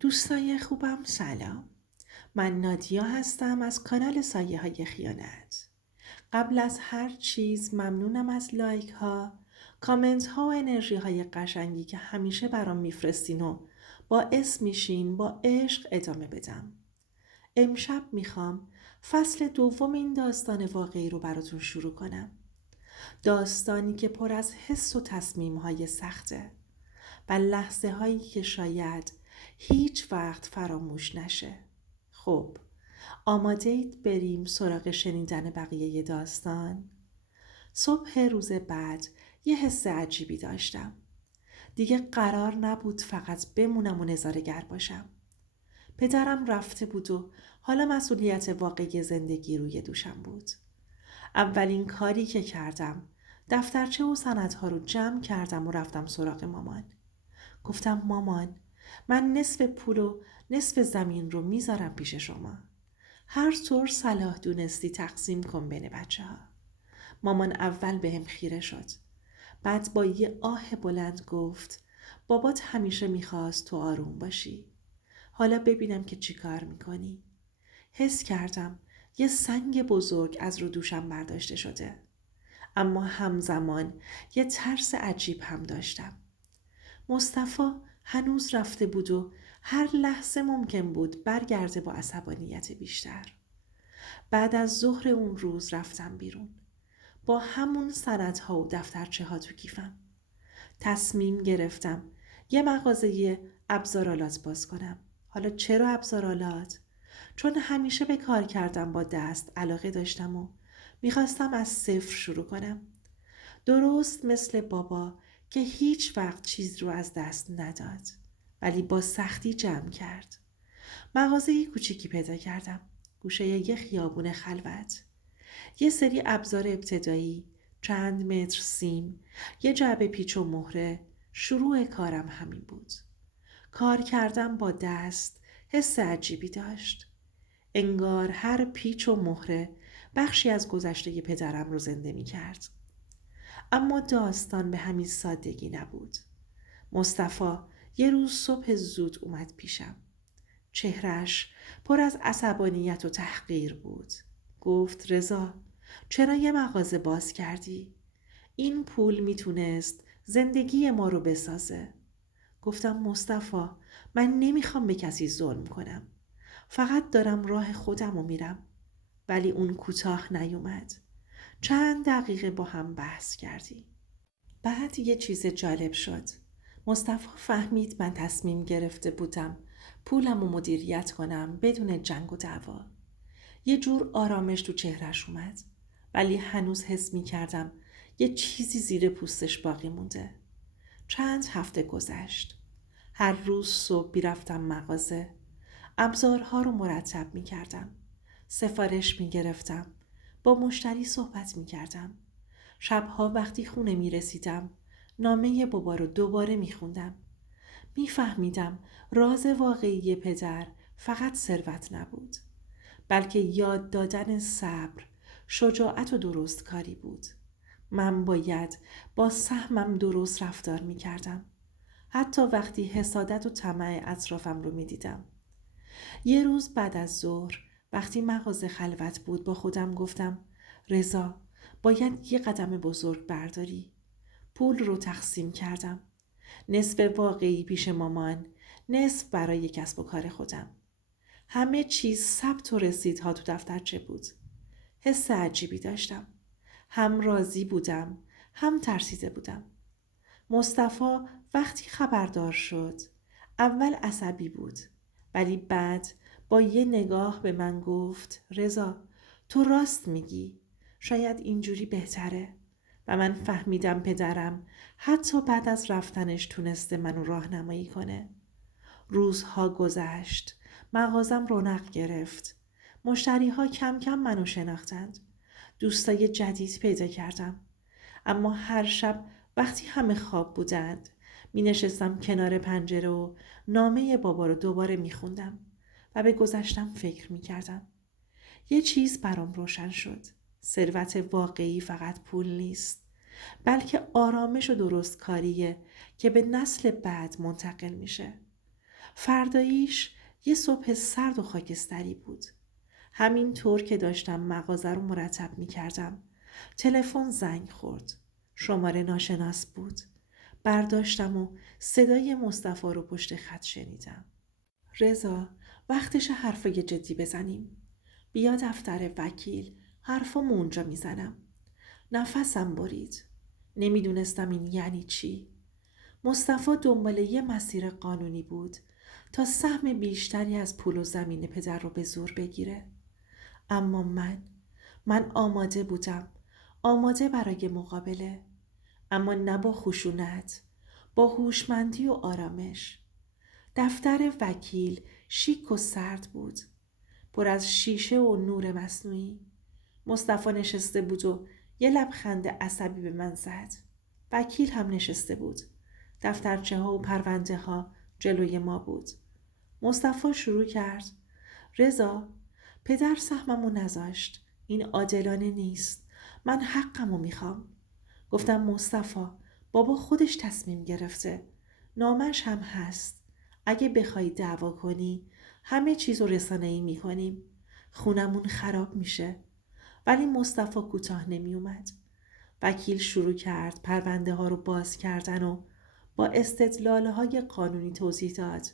دوستای خوبم سلام. من نادیا هستم از کانال سایه های خیانت. قبل از هر چیز ممنونم از لایک ها، کامنت ها و انرژی های قشنگی که همیشه برام میفرستین و باعث میشین با عشق ادامه بدم. امشب میخوام فصل دوم این داستان واقعی رو براتون شروع کنم. داستانی که پر از حس و تصمیم های سخته و لحظه هایی که شاید هیچ وقت فراموش نشه. خب، آماده اید بریم سراغ شنیدن بقیه داستان؟ صبح روز بعد یه حس عجیبی داشتم. دیگه قرار نبود فقط بمونم و نظاره‌گر باشم. پدرم رفته بود و حالا مسئولیت واقعی زندگی روی دوشم بود. اولین کاری که کردم دفترچه و سندها رو جمع کردم و رفتم سراغ مامان. گفتم مامان، من نصف پول و نصف زمین رو میذارم پیش شما. هر طور صلاح دونستی تقسیم کن بین بچه ها. مامان اول بهم خیره شد. بعد با یه آه بلند گفت بابات همیشه میخواست تو آروم باشی. حالا ببینم که چی کار میکنی. حس کردم یه سنگ بزرگ از رو دوشم برداشته شده. اما همزمان یه ترس عجیب هم داشتم. مصطفی هنوز رفته بود و هر لحظه ممکن بود برگرده با عصبانیت بیشتر. بعد از ظهر اون روز رفتم بیرون. با همون سندها و دفترچه ها تو کیفم. تصمیم گرفتم یه مغازه ابزارالات باز کنم. حالا چرا ابزارالات؟ چون همیشه به کار کردم با دست علاقه داشتم و میخواستم از صفر شروع کنم. درست مثل بابا که هیچ وقت چیز رو از دست نداد ولی با سختی جمع کرد. مغازه کوچیکی پیدا کردم. گوشه یه خیابون خلوت. یه سری ابزار ابتدایی، چند متر سیم، یه جعبه پیچ و مهره. شروع کارم همین بود. کار کردم با دست حس عجیبی داشت. انگار هر پیچ و مهره بخشی از گذشته پدرم رو زنده می کرد. اما داستان به همین سادگی نبود. مصطفی یه روز صبح زود اومد پیشم. چهرش پر از عصبانیت و تحقیر بود. گفت رضا، چرا یه مغازه باز کردی؟ این پول میتونست زندگی ما رو بسازه. گفتم مصطفی، من نمیخوام به کسی ظلم کنم. فقط دارم راه خودم رو میرم. ولی اون کوتاه نیومد. چند دقیقه با هم بحث کردیم. بعد یه چیز جالب شد. مصطفی فهمید من تصمیم گرفته بودم پولم رو مدیریت کنم بدون جنگ و دعوا. یه جور آرامش تو چهرش اومد. ولی هنوز حس می کردم یه چیزی زیر پوستش باقی مونده. چند هفته گذشت. هر روز صبح بیرفتم مغازه. ابزارها رو مرتب می کردم. سفارش می گرفتم. با مشتری صحبت می کردم. شبها وقتی خونه می رسیدم نامه بابا رو دوباره می خوندم. می فهمیدم راز واقعی پدر فقط ثروت نبود. بلکه یاد دادن صبر، شجاعت و درست کاری بود. من باید با سهمم درست رفتار می کردم. حتی وقتی حسادت و طمع اطرافم رو می دیدم. یه روز بعد از ظهر وقتی مغازه خلوت بود با خودم گفتم رضا، باید یه قدم بزرگ برداری. پول رو تقسیم کردم. نصف واقعی پیش مامان، نصف برای کسب و کار خودم. همه چیز ثبت و رسیدها تو دفترچه بود. حس عجیبی داشتم. هم راضی بودم، هم ترسیده بودم. مصطفی وقتی خبردار شد، اول عصبی بود. ولی بعد با یه نگاه به من گفت رضا، تو راست میگی. شاید اینجوری بهتره. و من فهمیدم پدرم حتی بعد از رفتنش تونسته منو راهنمایی کنه. روزها گذشت. مغازم رونق گرفت. مشتریها کم کم منو شناختند. دوستای جدید پیدا کردم. اما هر شب وقتی همه خواب بودند می نشستم کنار پنجره و نامه بابا رو دوباره می خوندم و به گذشتم فکر می کردم. یه چیز برام روشن شد. ثروت واقعی فقط پول نیست، بلکه آرامش و درست کاریه که به نسل بعد منتقل میشه. فرداییش یه صبح سرد و خاکستری بود. همین طور که داشتم مغازه رو مرتب می کردم. تلفن زنگ خورد. شماره ناشناس بود. برداشتم و صدای مصطفی رو پشت خط شنیدم. رضا، وقتش حرفای جدی بزنیم. بیا دفتر وکیل، حرفامو اونجا میزنم. نفسم برید. نمیدونستم این یعنی چی. مصطفی دنبال یه مسیر قانونی بود تا سهم بیشتری از پول و زمین پدر رو به زور بگیره. اما من آماده بودم. آماده برای مقابله. اما نه با خشونت، با هوشمندی و آرامش. دفتر وکیل شیک و سرد بود. پر از شیشه و نور مصنوعی. مصطفی نشسته بود و یه لبخند عصبی به من زد. وکیل هم نشسته بود. دفترچه ها و پرونده ها جلوی ما بود. مصطفی شروع کرد. رضا، پدر سهممو نذاشت. این عادلانه نیست. من حقمو میخوام. گفتم مصطفی، بابا خودش تصمیم گرفته. نامش هم هست. اگه بخوای دعوا کنی همه چیزو رسانه‌ای میکنیم. خونمون خراب میشه. ولی مصطفی کوتاه نمی اومد. وکیل شروع کرد پرونده ها رو باز کردن و با استدلال های قانونی توضیح داد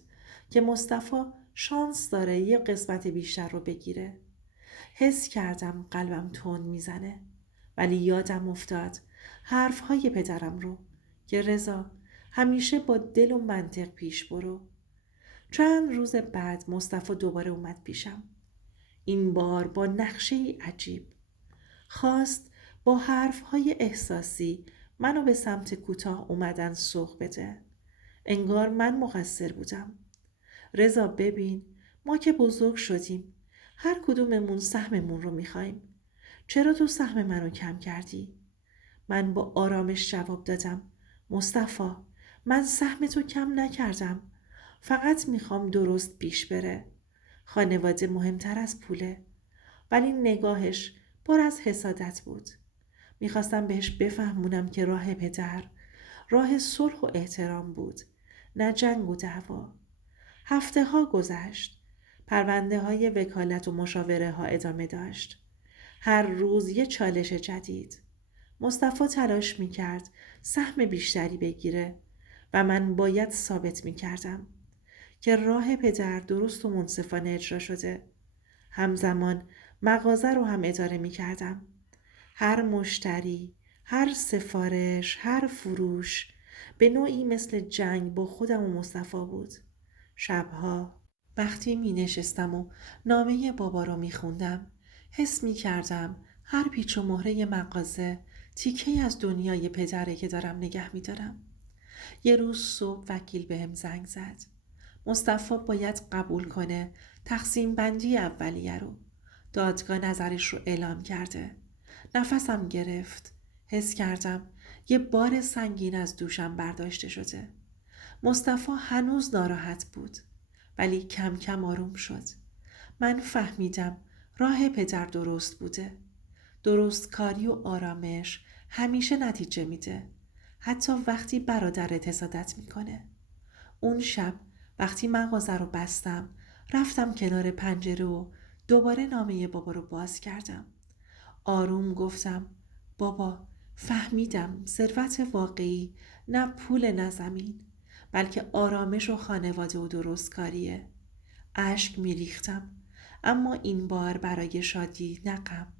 که مصطفی شانس داره یه قسمت بیشتر رو بگیره. حس کردم قلبم تند میزنه. ولی یادم افتاد حرف های پدرم رو که رضا، همیشه با دل و منطق پیش برو. چند روز بعد مصطفی دوباره اومد پیشم. این بار با نقشه عجیب. خواست با حرفهای احساسی منو به سمت کوتاه اومدن سوق بده. انگار من مقصر بودم. رضا ببین، ما که بزرگ شدیم. هر کدوممون سهممون رو میخوایم. چرا تو سهم منو کم کردی؟ من با آرامش جواب دادم. مصطفی، من سهم تو کم نکردم. فقط میخوام درست پیش بره. خانواده مهمتر از پوله. ولی نگاهش پر از حسادت بود. میخواستم بهش بفهمونم که راه پدر راه صلح و احترام بود، نه جنگ و دعوا. هفته ها گذشت. پرونده های وکالت و مشاوره ها ادامه داشت. هر روز یه چالش جدید. مصطفی تلاش میکرد سهم بیشتری بگیره و من باید ثابت میکردم که راه پدر درست و منصفانه اجرا شده. همزمان مغازه رو هم اداره می کردم. هر مشتری، هر سفارش، هر فروش به نوعی مثل جنگ با خودم و مصطفی بود. شبها وقتی می نشستم و نامه بابا رو می خوندم، حس می کردم هر پیچ و مهره مغازه تیکه از دنیای پدره که دارم نگه می دارم. یه روز صبح وکیل بهم زنگ زد. مصطفی باید قبول کنه تقسیم بندی اولیه رو. دادگاه نظرش رو اعلام کرده. نفسم گرفت. حس کردم یه بار سنگین از دوشم برداشته شده. مصطفی هنوز ناراحت بود. ولی کم کم آروم شد. من فهمیدم راه پدر درست بوده. درست کاری و آرامش همیشه نتیجه میده. حتی وقتی برادرت حسادت میکنه. اون شب وقتی مغازه رو بستم، رفتم کنار پنجره و دوباره نامه بابا رو باز کردم. آروم گفتم بابا، فهمیدم ثروت واقعی نه پول نه زمین، بلکه آرامش و خانواده و درست کاریه. اشک میریختم، اما این بار برای شادی نه غم.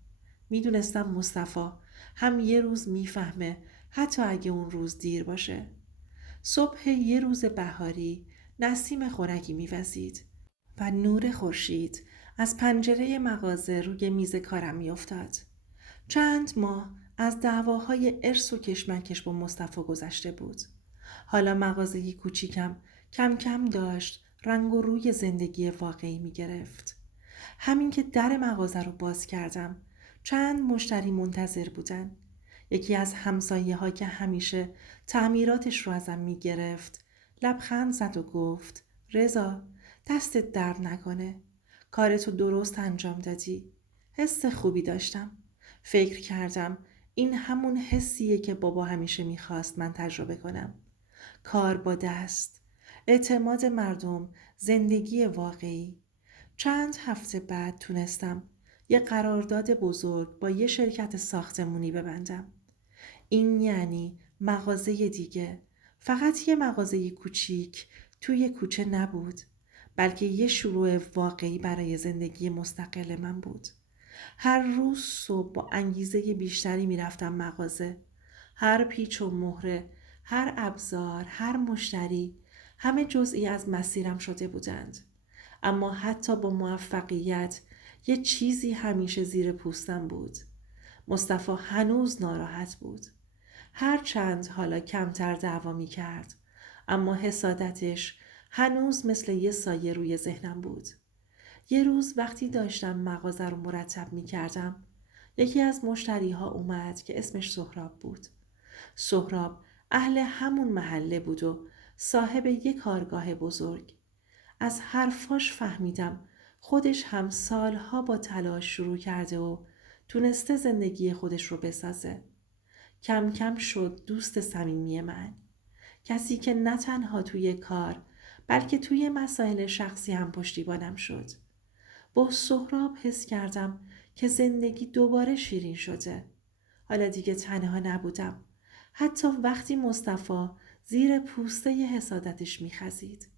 میدونستم مصطفی هم یه روز میفهمه، حتی اگه اون روز دیر باشه. صبح یه روز بهاری نسیم خنکی میوزید و نور خورشید از پنجره مغازه روی میز کارم میافتاد. چند ماه از دعواهای ارث و کشمکش با مصطفی گذشته بود. حالا مغازه کوچیکم کم کم داشت رنگ و روی زندگی واقعی می گرفت. همین که در مغازه رو باز کردم، چند مشتری منتظر بودن. یکی از همسایه ها که همیشه تعمیراتش رو ازم می گرفت لبخند زد و گفت رضا، دستت درد نکنه. کارتو درست انجام دادی. حس خوبی داشتم. فکر کردم این همون حسیه که بابا همیشه میخواست من تجربه کنم. کار با دست. اعتماد مردم، زندگی واقعی. چند هفته بعد تونستم یه قرارداد بزرگ با یه شرکت ساختمونی ببندم. این یعنی مغازه دیگه، فقط یه مغازه کوچیک توی کوچه نبود، بلکه یه شروع واقعی برای زندگی مستقل من بود. هر روز صبح با انگیزه بیشتری میرفتم مغازه. هر پیچ و مهره، هر ابزار، هر مشتری، همه جزئی از مسیرم شده بودند. اما حتی با موفقیت یه چیزی همیشه زیر پوستم بود. مصطفی هنوز ناراحت بود. هرچند حالا کمتر دعوا می کرد، اما حسادتش هنوز مثل یه سایه روی ذهنم بود. یه روز وقتی داشتم مغازه رو مرتب می کردم، یکی از مشتریها اومد که اسمش سهراب بود. سهراب اهل همون محله بود و صاحب یک کارگاه بزرگ. از حرفاش فهمیدم خودش هم سالها با تلاش شروع کرده و تونسته زندگی خودش رو بسازه. کم کم شد دوست صمیمی من. کسی که نه تنها توی کار بلکه توی مسائل شخصی هم پشتیبانم شد. با سهراب حس کردم که زندگی دوباره شیرین شده. حالا دیگه تنها نبودم. حتی وقتی مصطفی زیر پوسته حسادتش میخزید.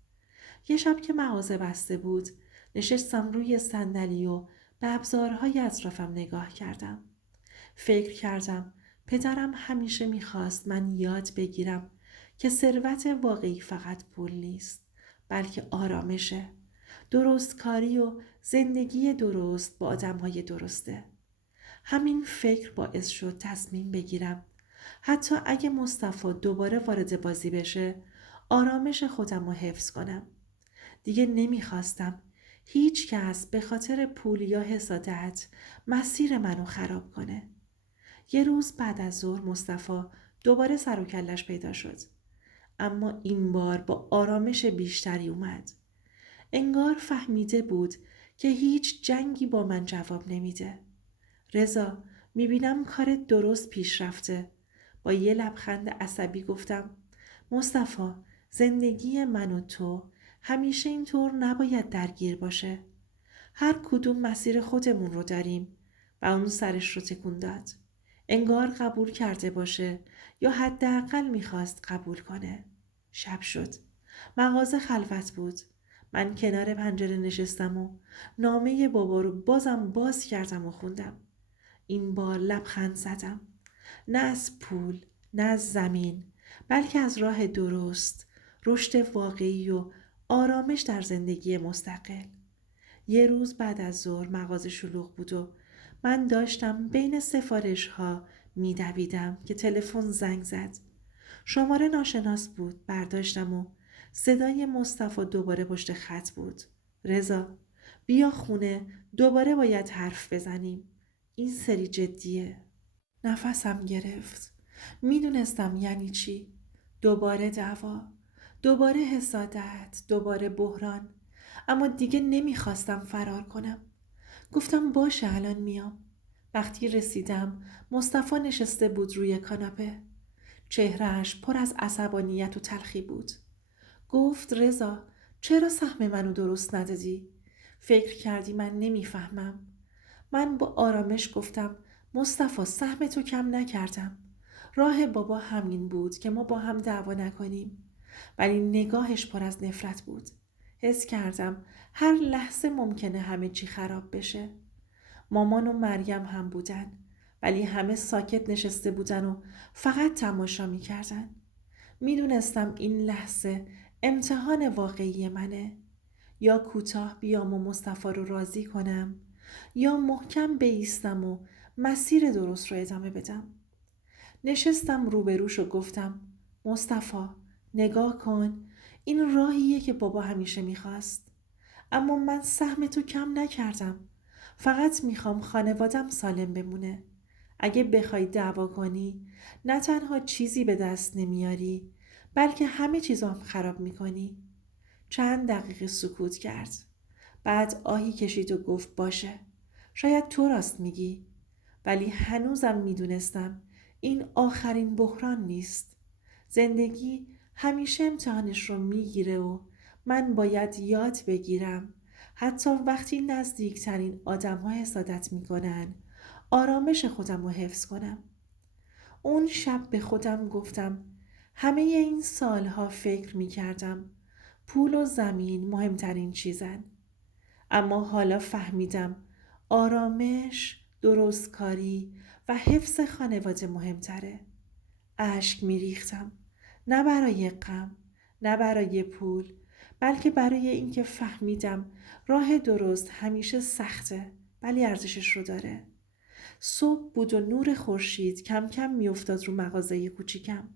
یه شب که مغازه بسته بود، نشستم روی صندلی و به ابزارهای اطرافم نگاه کردم. فکر کردم پدرم همیشه میخواست من یاد بگیرم که ثروت واقعی فقط پول نیست، بلکه آرامشه، درستکاری و زندگی درست با آدمهای درسته. همین فکر باعث شد تصمیم بگیرم حتی اگه مصطفی دوباره وارد بازی بشه، آرامش خودم رو حفظ کنم. دیگه نمیخواستم هیچ کس به خاطر پول یا حسادت مسیر منو خراب کنه. یه روز بعد از ظهر مصطفی دوباره سر و کلش پیدا شد. اما این بار با آرامش بیشتری اومد. انگار فهمیده بود که هیچ جنگی با من جواب نمیده. رضا، میبینم کارت درست پیش رفته. با یه لبخند عصبی گفتم مصطفی، زندگی من و تو همیشه اینطور نباید درگیر باشه. هر کدوم مسیر خودمون رو داریم. و اون سرش رو تکون داد. انگار قبول کرده باشه یا حداقل میخواست قبول کنه. شب شد. مغازه خلوت بود. من کنار پنجره نشستم و نامه بابا رو بازم باز کردم و خوندم. این بار لبخند زدم. نه از پول، نه از زمین، بلکه از راه درست، رشد واقعی و آرامش در زندگی مستقل. یه روز بعد از ظهر مغازه شلوغ بود و من داشتم بین سفارش ها میدویدم که تلفن زنگ زد. شماره ناشناس بود. برداشتم و صدای مصطفی دوباره پشت خط بود. رضا، بیا خونه، دوباره باید حرف بزنیم. این سری جدیه. نفسم گرفت. میدونستم یعنی چی. دوباره دعوا، دوباره حسادت، دوباره بحران. اما دیگه نمیخواستم فرار کنم. گفتم باشه، الان میام. وقتی رسیدم مصطفی نشسته بود روی کاناپه. چهرهش پر از عصبانیت و تلخی بود. گفت رضا، چرا سهم منو درست ندادی؟ فکر کردی من نمیفهمم؟ من با آرامش گفتم مصطفی، سهم تو کم نکردم. راه بابا همین بود که ما با هم دعوا نکنیم. ولی نگاهش پر از نفرت بود. حس کردم هر لحظه ممکنه همه چی خراب بشه. مامان و مریم هم بودن، ولی همه ساکت نشسته بودن و فقط تماشا میکردن. میدونستم این لحظه امتحان واقعی منه. یا کوتاه بیام و مصطفی رو راضی کنم، یا محکم بایستم و مسیر درست رو ادامه بدم. نشستم روبروش و گفتم مصطفی، نگاه کن، این راهیه که بابا همیشه میخواست. اما من سهم تو کم نکردم. فقط میخوام خانوادم سالم بمونه. اگه بخوای دعوا کنی، نه تنها چیزی به دست نمیاری، بلکه همه چیزو هم خراب میکنی. چند دقیقه سکوت کرد. بعد آهی کشید و گفت باشه، شاید تو راست میگی. ولی هنوزم میدونستم این آخرین بحران نیست. زندگی همیشه امتحانش رو میگیره و من باید یاد بگیرم حتی وقتی نزدیکترین آدم ها حسادت میکنن آرامش خودم رو حفظ کنم. اون شب به خودم گفتم همه این سالها فکر میکردم پول و زمین مهمترین چیزن، اما حالا فهمیدم آرامش، درستکاری و حفظ خانواده مهمتره. اشک میریختم، نه برای غم، نه برای پول، بلکه برای اینکه فهمیدم راه درست همیشه سخته ولی ارزشش رو داره. صبح بود و نور خورشید کم کم میافتاد رو مغازه کوچیکم.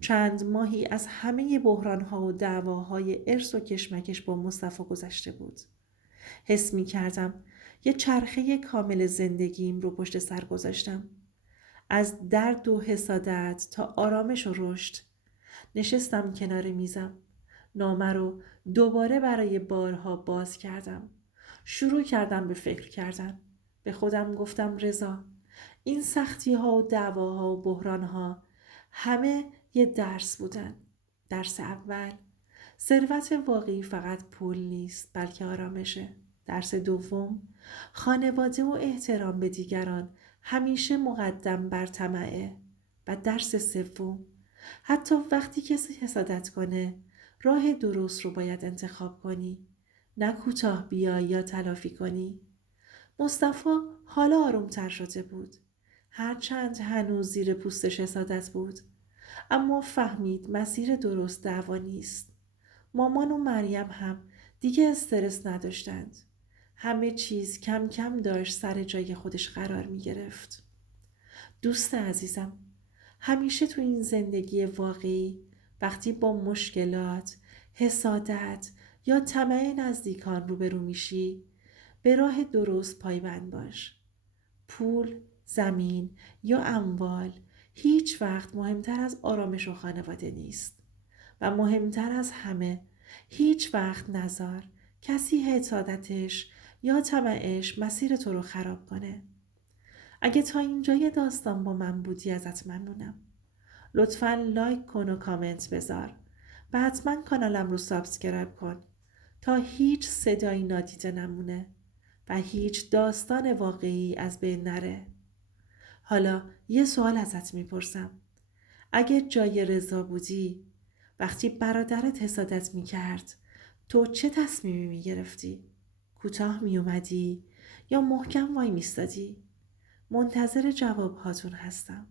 چند ماهی از همه بحرانها و دعواهای ارث و کشمکش با مصطفی گذشته بود. حس می کردم یه چرخه کامل زندگیم رو پشت سر گذاشتم. از درد و حسادت تا آرامش و رشد. نشستم کنار میزم. نامه رو دوباره برای بارها باز کردم. شروع کردم به فکر کردن. به خودم گفتم رضا، این سختی ها و دعواها و بحران ها همه یه درس بودن. درس اول، ثروت واقعی فقط پول نیست بلکه آرامشه. درس دوم، خانواده و احترام به دیگران همیشه مقدم بر طمعه. و درس سوم، حتی وقتی کسی حسادت کنه راه درست رو باید انتخاب کنی، نه کوتاه بیای یا تلافی کنی. مصطفی حالا آرومتر شده بود، هرچند هنوز زیر پوستش حسادت بود، اما فهمید مسیر درست دعوا نیست. مامان و مریم هم دیگه استرس نداشتند. همه چیز کم کم داشت سر جای خودش قرار می گرفت. دوست عزیزم، همیشه تو این زندگی واقعی وقتی با مشکلات، حسادت یا طمع نزدیکان روبرو میشی، به راه درست پایبند باش. پول، زمین یا اموال هیچ وقت مهمتر از آرامش و خانواده نیست. و مهمتر از همه، هیچ وقت نذار کسی حسادتش یا طمعش مسیر تو رو خراب کنه. اگه تا اینجای داستان با من بودی ازت ممنونم. لطفاً لایک کن و کامنت بذار و حتما کانالم رو سابسکرایب کن تا هیچ صدایی نادیده نمونه و هیچ داستان واقعی از بین نره. حالا یه سوال ازت میپرسم. اگه جای رضا بودی، وقتی برادرت حسادت میکرد، تو چه تصمیمی میگرفتی؟ کوتاه میومدی یا محکم وای میستادی؟ منتظر جواب هاتون هستم.